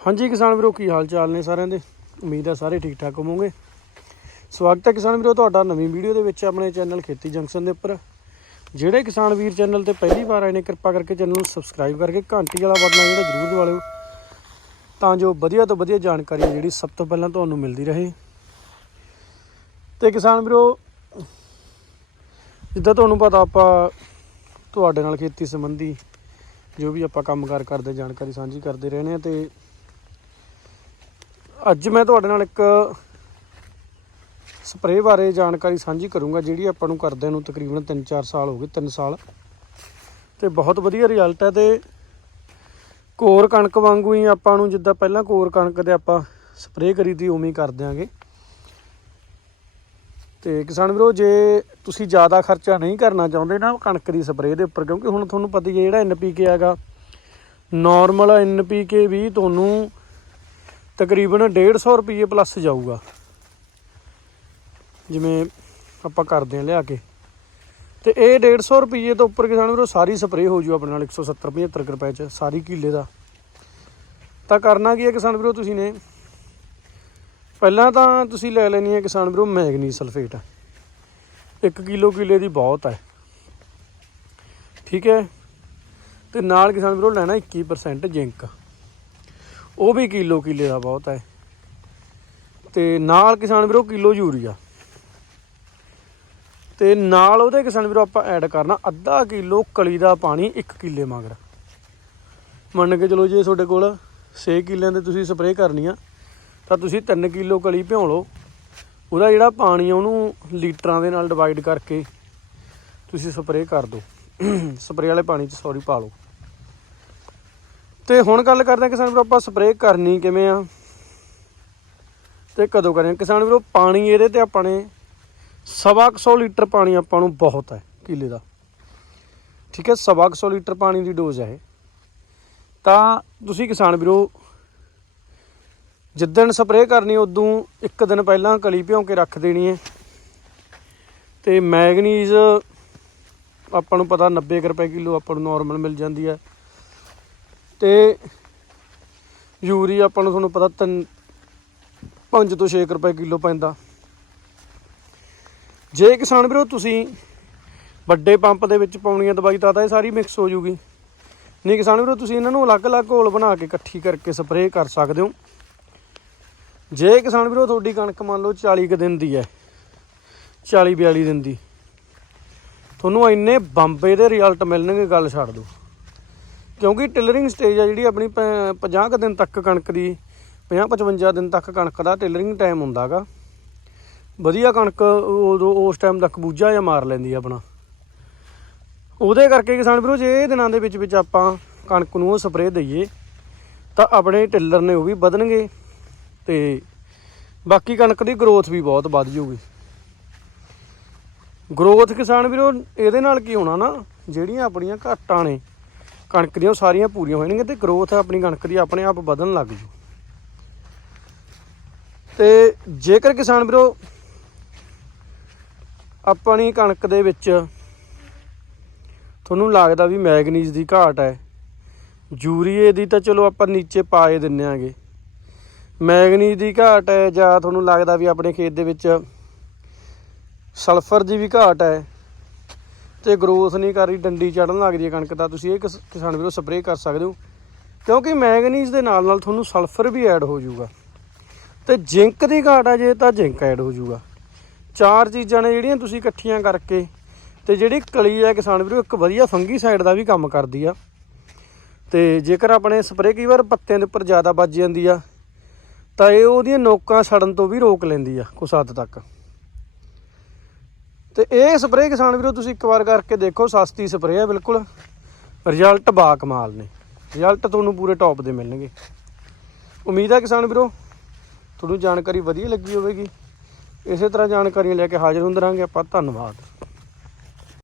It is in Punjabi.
ਹਾਂਜੀ ਕਿਸਾਨ ਵੀਰੋ, ਕੀ ਹਾਲ ਚਾਲ ਨੇ ਸਾਰਿਆਂ ਦੇ? ਉਮੀਦ ਹੈ ਸਾਰੇ ਠੀਕ ਠਾਕ ਹੋਵੋਗੇ। ਸਵਾਗਤ ਹੈ ਕਿਸਾਨ ਵੀਰੋ, ਤੁਹਾਡਾ ਨਵੀਂ ਵੀਡੀਓ ਦੇ ਵਿੱਚ ਆਪਣੇ ਚੈਨਲ ਖੇਤੀ ਜੰਕਸ਼ਨ ਦੇ ਉੱਪਰ। ਜਿਹੜੇ ਕਿਸਾਨ ਵੀਰ ਚੈਨਲ ਤੇ ਪਹਿਲੀ ਵਾਰ ਆਏ ਨੇ, ਕਿਰਪਾ ਕਰਕੇ ਚੈਨਲ ਨੂੰ ਸਬਸਕ੍ਰਾਈਬ ਕਰਕੇ ਘੰਟੀ ਵਾਲਾ ਬਟਨ ਜਿਹੜਾ ਜ਼ਰੂਰ ਦਬਾ ਲਿਓ ਤਾਂ ਜੋ ਵਧੀਆ ਤੋਂ ਵਧੀਆ ਜਾਣਕਾਰੀ ਜਿਹੜੀ ਸਭ ਤੋਂ ਪਹਿਲਾਂ ਤੁਹਾਨੂੰ ਮਿਲਦੀ ਰਹੇ। ਤੇ ਕਿਸਾਨ ਵੀਰੋ, ਜਿੱਦਾਂ ਤੁਹਾਨੂੰ ਪਤਾ ਆਪਾਂ ਤੁਹਾਡੇ ਨਾਲ ਖੇਤੀ ਸੰਬੰਧੀ ਜੋ ਵੀ ਆਪਾਂ ਕੰਮਕਾਰ ਕਰਦੇ, ਜਾਣਕਾਰੀ ਸਾਂਝੀ ਕਰਦੇ ਰਹਿੰਦੇ ਆ ਤੇ ਅੱਜ ਮੈਂ ਤੁਹਾਡੇ ਨਾਲ ਇੱਕ ਸਪਰੇਅ ਬਾਰੇ ਜਾਣਕਾਰੀ ਸਾਂਝੀ ਕਰੂੰਗਾ, ਜਿਹੜੀ ਆਪਾਂ ਨੂੰ ਕਰਦਿਆਂ ਨੂੰ ਤਕਰੀਬਨ 3-4 ਸਾਲ ਹੋ ਗਏ 3 ਸਾਲ। ਤੇ ਬਹੁਤ ਵਧੀਆ ਰਿਜ਼ਲਟ ਹੈ ਤੇ ਕੋਰ ਕਣਕ ਵਾਂਗੂ ਹੀ ਆਪਾਂ ਨੂੰ ਜਿੱਦਾਂ ਪਹਿਲਾਂ ਕੋਰ ਕਣਕ ਦੇ ਆਪਾਂ ਸਪਰੇਅ ਕਰੀ ਤੀ ਉਵੇਂ ਹੀ ਕਰ ਦਿਆਂਗੇ। ਤੇ ਕਿਸਾਨ ਵੀਰੋ, ਜੇ ਤੁਸੀਂ ਜ਼ਿਆਦਾ ਖਰਚਾ ਨਹੀਂ ਕਰਨਾ ਚਾਹੁੰਦੇ ਨਾ ਕਣਕ ਦੀ ਸਪਰੇਅ ਦੇ ਉੱਪਰ, ਕਿਉਂਕਿ ਹੁਣ ਤੁਹਾਨੂੰ ਪਤਾ ਹੀ ਹੈ ਜਿਹੜਾ ਐਨਪੀਕੇ ਹੈਗਾ ਨਾਰਮਲ ਐਨਪੀਕੇ ਵੀ ਤੁਹਾਨੂੰ ਤਕਰੀਬਨ 150 ਰੁਪਏ ਪਲੱਸ ਜਾਊਗਾ। ਜਿਵੇਂ ਆਪਾਂ ਕਰਦੇ ਹਾਂ ਲਿਆ ਕੇ। ਤੇ ਇਹ 150 ਰੁਪਏ ਤੋਂ ਉੱਪਰ ਕਿਸਾਨ ਵੀਰੋ, ਸਾਰੀ ਸਪਰੇਅ ਹੋ ਜੂ ਆਪਣੇ ਨਾਲ 170 75 ਰੁਪਏ ਚ, ਸਾਰੀ ਕਿੱਲੇ ਦਾ। ਤਾਂ ਕਰਨਾ ਕੀ ਹੈ ਕਿਸਾਨ ਵੀਰੋ ਤੁਸੀਂ ਨੇ? ਪਹਿਲਾਂ ਤਾਂ ਤੁਸੀਂ ਲੈ ਲੈਣੀ ਹੈ ਕਿਸਾਨ ਵੀਰੋ ਮੈਗਨੀਜ਼ ਸਲਫੇਟ। 1 ਕਿਲੋ ਕਿੱਲੇ ਦੀ ਬਹੁਤ ਹੈ। ਠੀਕ ਹੈ? ਤੇ ਨਾਲ ਕਿਸਾਨ ਵੀਰੋ ਲੈਣਾ 21% ਜ਼ਿੰਕ। ਉਹ ਵੀ ਕਿਲੋ ਕਿੱਲੇ ਦਾ ਬਹੁਤ ਹੈ। ਤੇ ਨਾਲ ਕਿਸਾਨ ਵੀਰੋ ਕਿਲੋ ਯੂਰੀਆ। ਤੇ ਨਾਲ ਉਹਦੇ ਕਿਸਾਨ ਵੀਰੋ ਆਪਾਂ ਐਡ ਕਰਨਾ ਅੱਧਾ ਕਿਲੋ ਕਲੀ ਦਾ ਪਾਣੀ 1 ਕਿੱਲੇ ਮਗਰ। ਮੰਨ ਕੇ ਚਲੋ ਜੇ ਤੁਹਾਡੇ ਕੋਲ 6 ਕਿੱਲਿਆਂ ਦੇ ਤੁਸੀਂ ਸਪਰੇਅ ਕਰਨੀ ਆ, ਤਾਂ ਤੁਸੀਂ 3 ਕਿਲੋ ਕਲੀ ਭਿਉਂ ਲਓ। ਉਹਦਾ ਜਿਹੜਾ ਪਾਣੀ ਆ ਉਹਨੂੰ ਲੀਟਰਾਂ ਦੇ ਨਾਲ ਡਿਵਾਈਡ ਕਰਕੇ ਤੁਸੀਂ ਸਪਰੇਅ ਕਰ ਦਿਓ। ਸਪਰੇਅ ਵਾਲੇ ਪਾਣੀ 'ਚ ਸੌਰੀ ਪਾ ਲਓ। ਤੇ ਹੁਣ ਗੱਲ ਕਰਦੇ ਹਾਂ ਕਿਸਾਨ ਵੀਰੋ, ਆਪਾਂ ਸਪਰੇਅ ਕਰਨੀ ਕਿਵੇਂ ਆ? ਤੇ ਕਦੋਂ ਕਰਾਂ ਕਿਸਾਨ ਵੀਰੋ, ਪਾਣੀ ਇਹਦੇ ਤੇ ਆਪਾਂ ਨੇ ਸਵਾ ਕੁ ਸੌ ਲੀਟਰ ਪਾਣੀ ਆਪਾਂ ਨੂੰ ਬਹੁਤ ਹੈ ਕਿਲੇ ਦਾ। ਠੀਕ ਹੈ, ਸਵਾ ਕੁ ਸੌ ਲੀਟਰ ਪਾਣੀ ਦੀ ਡੋਜ਼ ਹੈ ਤਾਂ ਤੁਸੀਂ ਕਿਸਾਨ ਵੀਰੋ, ਜਿੱਦਣ ਸਪਰੇਅ ਕਰਨੀ, ਉਦੋਂ ਇੱਕ ਦਿਨ ਪਹਿਲਾਂ ਕਲੀ ਭਿਉਂ ਕੇ ਰੱਖ ਦੇਣੀ ਹੈ। ਤੇ ਮੈਗਨੀਜ਼ ਆਪਾਂ ਨੂੰ ਪਤਾ 90 ਕੁ ਰੁਪਏ ਕਿਲੋ ਆਪਾਂ ਨੂੰ ਨਾਰਮਲ ਮਿਲ ਜਾਂਦੀ ਹੈ। ਤੇ ਯੂਰੀ ਆਪਾਂ ਨੂੰ ਤੁਹਾਨੂੰ ਪਤਾ ਤਿੰਨ 5 ਤੋਂ 6 ਰੁਪਏ ਕਿਲੋ ਪੈਂਦਾ। ਜੇ ਕਿਸਾਨ ਵੀਰੋ ਤੁਸੀਂ ਵੱਡੇ ਪੰਪ ਦੇ ਵਿੱਚ ਪਾਉਣੀ ਹੈ ਦਵਾਈ, ਤਾਂ ਤਾਂ ਇਹ ਸਾਰੀ ਮਿਕਸ ਹੋ ਜੂਗੀ। ਨਹੀਂ ਕਿਸਾਨ ਵੀਰੋ, ਤੁਸੀਂ ਇਹਨਾਂ ਨੂੰ ਅਲੱਗ-ਅਲੱਗ ਘੋਲ ਬਣਾ ਕੇ ਇਕੱਠੀ ਕਰਕੇ ਸਪਰੇਅ ਕਰ ਸਕਦੇ ਹੋ। ਜੇ ਕਿਸਾਨ ਵੀਰੋ ਤੁਹਾਡੀ ਕਣਕ ਮੰਨ ਲਓ 40 ਕੁ ਦਿਨ ਦੀ ਹੈ 40 42 ਦਿਨ ਦੀ, ਤੁਹਾਨੂੰ ਇੰਨੇ ਬੰਬੇ ਦੇ ਰਿਜ਼ਲਟ ਮਿਲਣਗੇ, ਗੱਲ ਛੱਡ ਦਿਓ। ਕਿਉਂਕਿ ਟਿਲਰਿੰਗ ਸਟੇਜ ਆ ਜਿਹੜੀ ਆਪਣੀ 50 ਕੁ ਦਿਨ ਤੱਕ ਕਣਕ ਦੀ 50 55 ਦਿਨ ਤੱਕ ਕਣਕ ਦਾ ਟਿਲਰਿੰਗ ਟਾਈਮ ਹੁੰਦਾਗਾ ਵਧੀਆ ਕਣਕ ਉਦੋਂ ਉਸ ਟਾਈਮ ਤੱਕ ਬੂਝਾ ਜਾਂ ਮਾਰ ਲੈਂਦੀ ਆਪਣਾ। ਉਹਦੇ ਕਰਕੇ ਕਿਸਾਨ ਵੀਰੋ, ਜੇ ਇਹ ਦਿਨਾਂ ਦੇ ਵਿੱਚ ਵਿੱਚ ਆਪਾਂ ਕਣਕ ਨੂੰ ਉਹ ਸਪਰੇਅ ਦਈਏ, ਤਾਂ ਆਪਣੇ ਟਿੱਲਰ ਨੇ ਉਹ ਵੀ ਵਧਣਗੇ ਤੇ ਬਾਕੀ ਕਣਕ ਦੀ ਗਰੋਥ ਵੀ ਬਹੁਤ ਵੱਧ ਜੂਗੀ ਗਰੋਥ ਕਿਸਾਨ ਵੀਰੋ, ਇਹਦੇ ਨਾਲ ਕੀ ਹੋਣਾ ਨਾ, ਜਿਹੜੀਆਂ ਆਪਣੀਆਂ ਘਾਟਾਂ ਨੇ ਕਣਕ ਦੀਆਂ ਉਹ ਸਾਰੀਆਂ ਪੂਰੀਆਂ ਹੋ ਜਾਣਗੀਆਂ ਤੇ ਗਰੋਥ ਆਪਣੀ ਕਣਕ ਦੀ ਆਪਣੇ ਆਪ ਵਧਣ ਲੱਗ ਜੂ। ਤੇ ਜੇਕਰ ਕਿਸਾਨ ਵੀਰੋ ਆਪਣੀ ਕਣਕ ਦੇ ਵਿੱਚ ਤੁਹਾਨੂੰ ਲੱਗਦਾ ਵੀ ਮੈਗਨੀਜ਼ ਦੀ ਘਾਟ ਹੈ, ਯੂਰੀਏ ਦੀ ਤਾਂ ਚਲੋ ਆਪਾਂ ਨੀਚੇ ਪਾਏ ਦਿੰਨੇ ਆਂਗੇ। ਮੈਗਨੀਜ਼ ਦੀ ਘਾਟ ਹੈ ਜਾਂ ਤੁਹਾਨੂੰ ਲੱਗਦਾ ਵੀ ਆਪਣੇ ਖੇਤ ਦੇ ਵਿੱਚ ਸਲਫਰ ਦੀ ਵੀ ਘਾਟ ਹੈ ਤੇ ਗਰੋਥ ਨਹੀਂ ਕਰ ਰਹੀ, ਡੰਡੀ ਚੜਨ ਲੱਗਦੀ ਹੈ ਕਣਕ ਤਾਂ ਤੁਸੀਂ ਇਹ ਕਿਸਾਨ ਵੀਰੋ ਸਪਰੇਅ ਕਰ ਸਕਦੇ ਹੋ। ਕਿਉਂਕਿ ਮੈਗਨੀਜ਼ ਦੇ ਨਾਲ ਨਾਲ ਤੁਹਾਨੂੰ ਸਲਫਰ ਵੀ ਐਡ ਹੋ ਜਾਊਗਾ। ਤੇ ਜ਼ਿੰਕ ਦੀ ਘਾਟ ਆ ਜੇ ਤਾਂ ਜ਼ਿੰਕ ਐਡ ਹੋ ਜਾਊਗਾ। ਚਾਰ ਚੀਜ਼ਾਂ ਨੇ ਜਿਹੜੀਆਂ ਤੁਸੀਂ ਇਕੱਠੀਆਂ ਕਰਕੇ ਤੇ ਜਿਹੜੀ ਕਲੀ ਹੈ ਕਿਸਾਨ ਵੀਰੋ, ਇੱਕ ਵਧੀਆ ਫੰਗੀ ਸਾਈਡ ਦਾ ਵੀ ਕੰਮ ਕਰਦੀ ਆ। ਤੇ ਜੇਕਰ ਆਪਣੇ ਸਪਰੇਅ ਕਈ ਵਾਰ ਪੱਤਿਆਂ ਦੇ ਉੱਪਰ ਜ਼ਿਆਦਾ ਵੱਜ ਜਾਂਦੀ ਆ, ਤਾਂ ਇਹ ਉਹਦੀਆਂ ਨੋਕਾਂ ਸੜਨ ਤੋਂ ਵੀ ਰੋਕ ਲੈਂਦੀ ਆ ਕੁਛ ਹੱਦ ਤੱਕ। ਤੇ ਇਹ ਸਪਰੇਅ ਕਿਸਾਨ ਵੀਰੋ ਤੁਸੀਂ ਇੱਕ ਵਾਰ ਕਰਕੇ ਦੇਖੋ, ਸਸਤੀ ਸਪਰੇਅ ਹੈ ਬਿਲਕੁਲ। ਰਿਜ਼ਲਟ ਬਾ ਕਮਾਲ ਨੇ। ਰਿਜ਼ਲਟ ਤੁਹਾਨੂੰ ਪੂਰੇ ਟੌਪ ਦੇ ਮਿਲਣਗੇ। ਉਮੀਦ ਹੈ ਕਿਸਾਨ ਵੀਰੋ, ਤੁਹਾਨੂੰ ਜਾਣਕਾਰੀ ਵਧੀਆ ਲੱਗੀ ਹੋਵੇਗੀ। ਇਸੇ ਤਰ੍ਹਾਂ ਜਾਣਕਾਰੀਆਂ ਲੈ ਕੇ ਹਾਜ਼ਰ ਹੁੰਦੇ ਰਹਾਂਗੇ। ਆਪਾਂ ਧੰਨਵਾਦ।